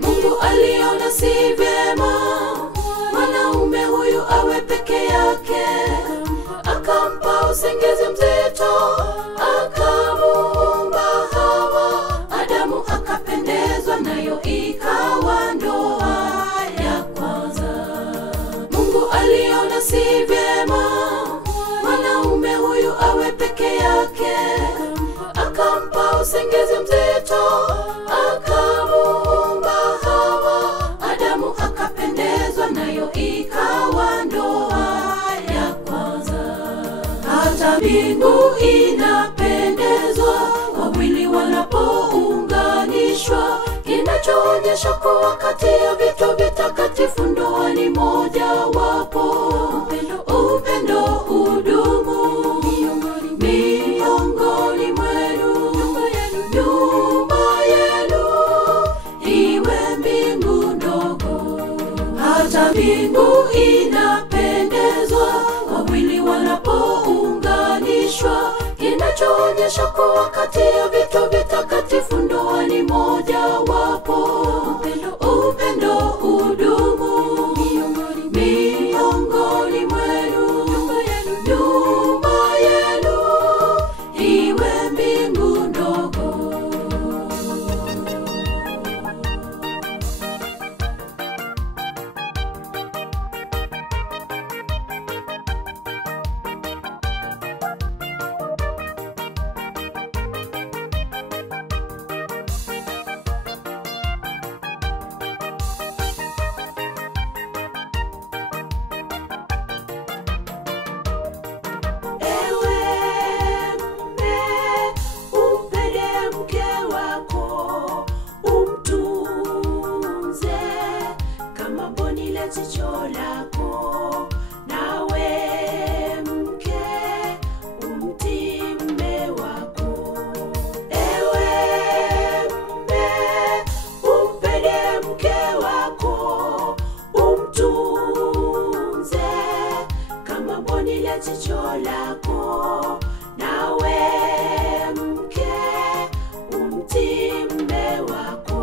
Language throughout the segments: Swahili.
Mungu aliona si vyema mwanaume huyu awe peke yake, akampa usingizi mzito, akamuumba Hawa. Adamu akapendezwa nayo, ikawa ndoa ya kwanza. Mungu aliona si vyema mwanaume huyu awe peke yake, akampa usingizi mzito, akamuumba Hawa. Adamu akapendezwa nayo, ikawa ndoa ya kwanza. Hata mbingu inapendezwa wawili wanapounganishwa, kinachoonyesha kuwa kati ya vitu vitakatifu ndoa ni moja wapo. Upendo udumu miongoni mwenu, nyumba yenu iwe mbingu ndogo. Hata mbingu inapendezwa wawili wanapounganishwa, kinachoonyesha kuwa kati ya vitu vitakatifu ndoa ni moja wapo. Upendo udumu miongoni mwenu, nyumba yenu iwe mbingu ndogo. Jicho lako, nawe mke umtii mume wako. Ewe mume umpende mke wako, umtunze kama mboni la jicho lako, nawe mke umtii mume wako.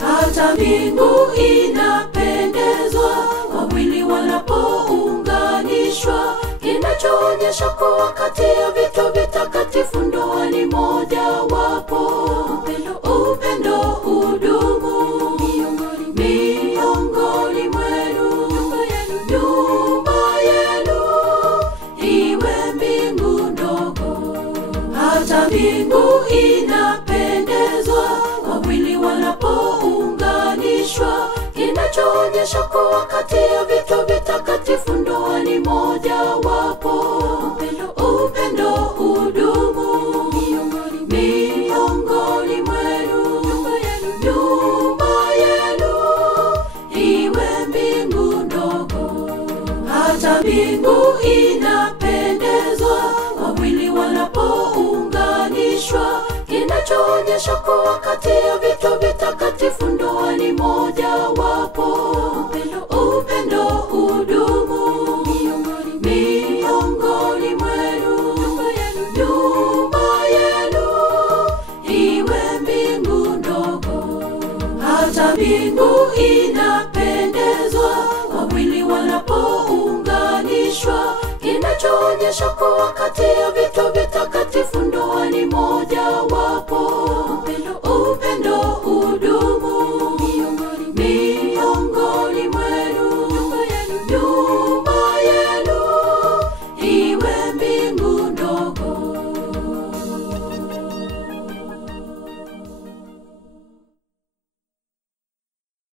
Hata mbingu inapendezwa wawili wanapounganishwa, kinachoonyesha kuwa kati ya vitu vitakatifu ndoa ni moja wapo. Upendo udumu miongoni mwenu, nyumba yenu iwe mbingu ndogo. Hata mbingu inapendezwa wawili wanapounganishwa, kinachoonyesha kuwa kati ya vitu vitakatifu ndoa ni moja wapo. Upendo udumu miongoni mwenu, nyumba yenu iwe mbingu ndogo. Hata mbingu inapendezwa wawili wanapounganishwa, kinachoonyesha kuwa kati ya vitu vitakatifu ndoa ni moja wapo. Upendo udumu miongoni mwenu, nyumba yenu iwe mbingu ndogo. Hata mbingu inapendezwa wawili wanapounganishwa, kinachoonyesha kuwa kati ya vitu